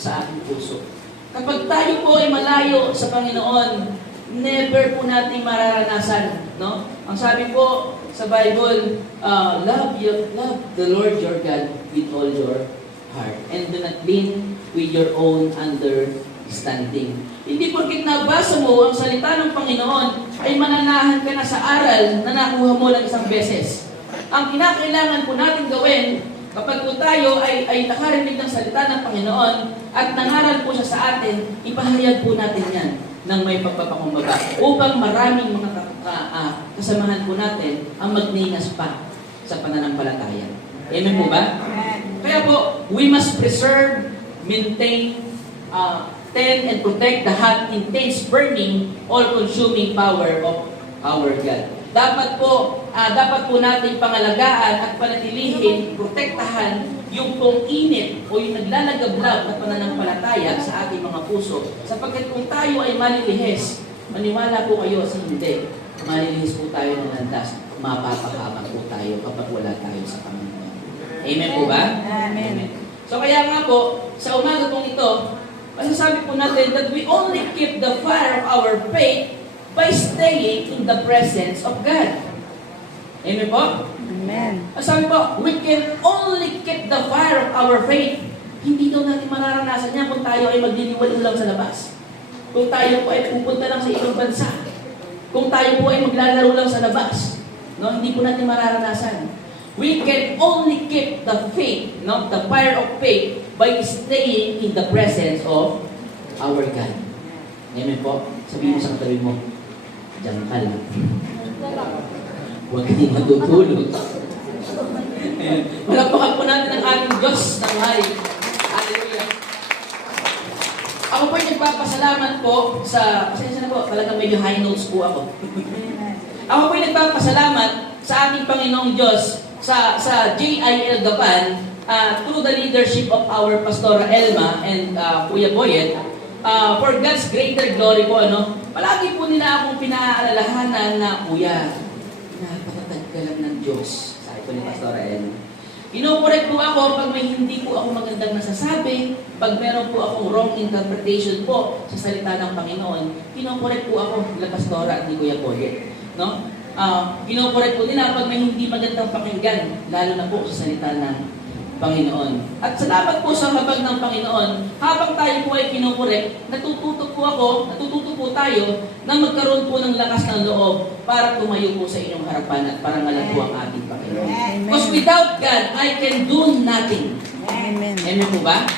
sa ating puso. Kapag tayo po ay malayo sa Panginoon, never po natin mararanasan, no? Ang sabi po sa Bible, love the Lord your God with all your heart and do not lean with your own understanding. Hindi porket nabasa mo ang salita ng Panginoon ay mananahan ka na sa aral na nakuha mo lang isang beses. Ang kinakailangan po natin gawin kapag po tayo ay nakarinig ng salita ng Panginoon at nangaral po siya sa atin, ipahayag po natin yan ng may pagpapakumbaba upang maraming mga kasamahan po natin ang magningas pa sa pananampalataya. Amen po ba? Kaya po, we must preserve, maintain, tend and protect the hot, intense, burning, all-consuming power of our God. Dapat po natin pangalagaan at panatilihin, protektahan yung pong init o yung naglalagablab na pananampalataya sa ating mga puso. Sapagkat kung tayo ay malilihis, maniwala po kayo sa hindi, malilihis po tayo ng landas, mapapahamak po tayo kapag wala tayo sa Panginoon. Amen po ba? Amen. So kaya nga po, sa umaga pong ito, masasabi po natin that we only keep the fire of our faith by staying in the presence of God. Amen po? Amen. Sabi po, we can only keep the fire of our faith. Hindi daw natin mararanasan yan kung tayo ay magliliwalo lang sa labas. Kung tayo po ay pupunta lang sa ibang bansa. Kung tayo po ay maglalaro lang sa labas. No, hindi po natin mararanasan. We can only keep the faith, no, the fire of faith by staying in the presence of our God. Amen po? Sabihin mo sa katabi mo, diyan ka lang. Huwag kang matutulog. Malapakan po natin ang ating Diyos ng hari. Hallelujah. Ako po ay nagpapasalamat po sa, pasensya na po, talagang medyo high notes po ako. Ako po ay nagpapasalamat sa ating Panginoong Diyos, sa JIL Gapan, through the leadership of our Pastora Elma and Kuya Boyet, for God's greater glory po, ano? Palagi po nila akong pinaalalahanan na, Kuya, napakatag ka lang ng Diyos. Sabi ko ni Pastora Elma. Kinokorek po ako pag may hindi po ako magandang nasasabi, pag meron po akong wrong interpretation po sa salita ng Panginoon, kinokorek po ako nila Pastora at ni Kuya Boyet. No? Kinokorek po nila pag may hindi magandang pakinggan, lalo na po sa salita ng Panginoon. At salamat po sa habag ng Panginoon, habang tayo po ay kinokorek, natututo po tayo na magkaroon po ng lakas ng loob para tumayo po sa inyong harapan at parangalan po ang ating Panginoon. Because without God, I can do nothing. Amen. Amen po ba?